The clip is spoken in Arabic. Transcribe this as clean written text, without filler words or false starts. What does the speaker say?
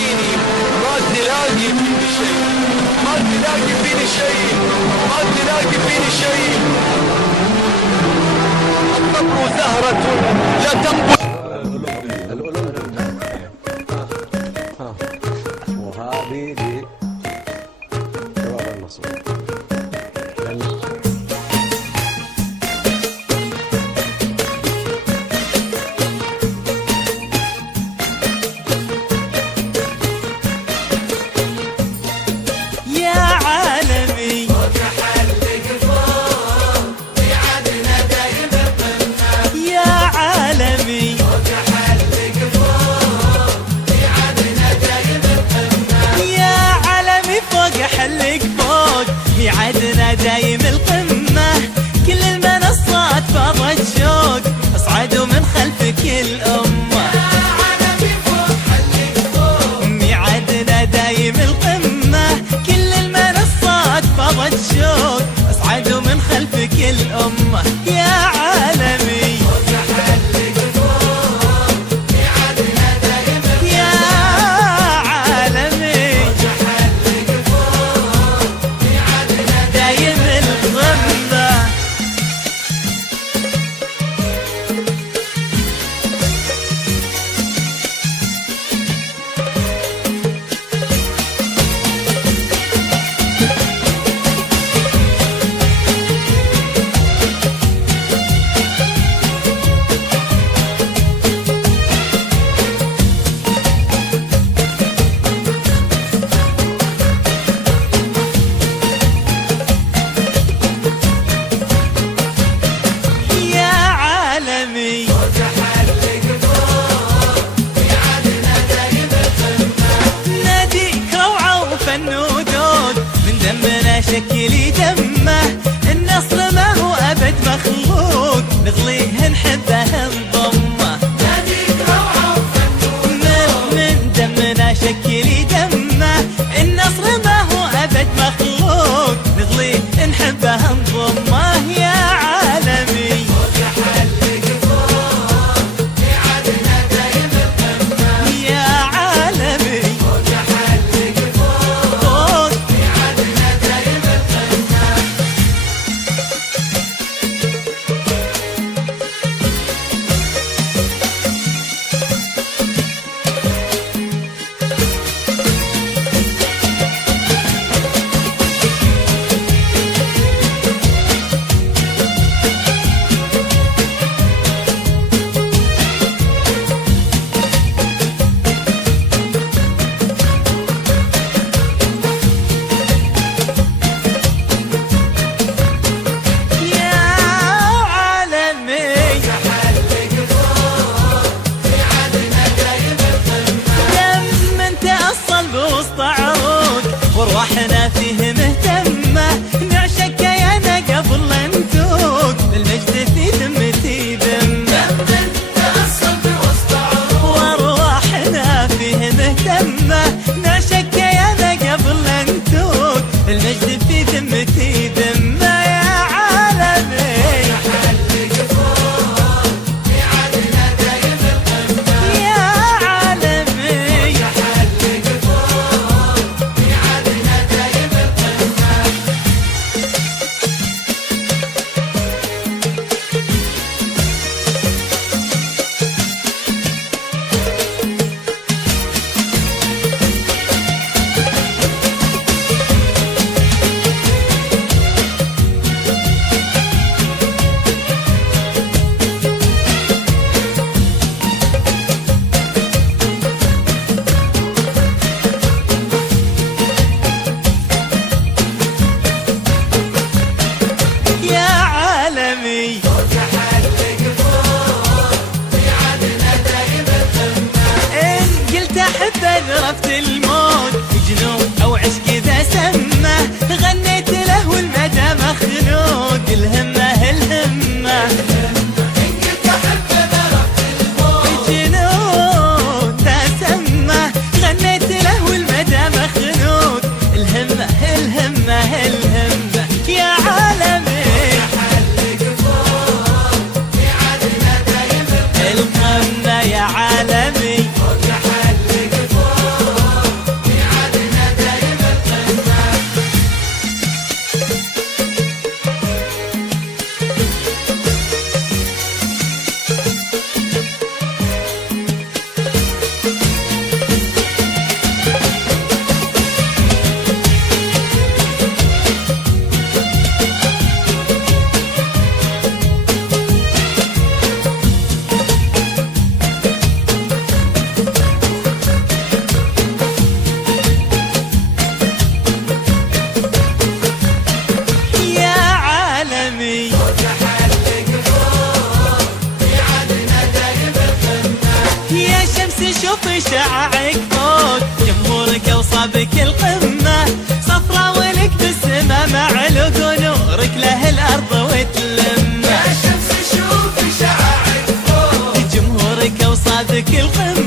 فيني، ما تلاقي فيني شيء، ما تلاقي فيني شيء، ما تلاقي فيني شيء. الصبر زهرة لا تنبت. وهذه لجواب النصر. حلق فوق ميعادنا دايم القمة، كل المنصات فاضت شوق، اصعدوا من خلفك الأمة. يا عالمي فوق حلق فوق ميعادنا دايم القمة، كل المنصات فاضت شوق، اصعدوا من خلفك الأمة. يا عالمي فوق حلق فوق ميعادنا دايم القمة. يا عالمي شكلي دمه، النصر ما هو أبد مخلوق، نغليه نحبه نضمه. ناديك روعة وفنون من دمنا شكلي دمه، النصر ما هو أبد مخلوق، نغليه نحبه نضمه. يا عالمي فوق حلق فوق ميعادنا دايم القمة. يا عالمي فوق حلق فوق ميعادنا دايم القمة. شوف شعاعك فوق، جمهورك اوصى بك القمة، صفرا ولك بالسما معلوق ونورك له الارض وتلمه. يا شمس شوفي شعاعك فوق، جمهورك اوصى بك القمة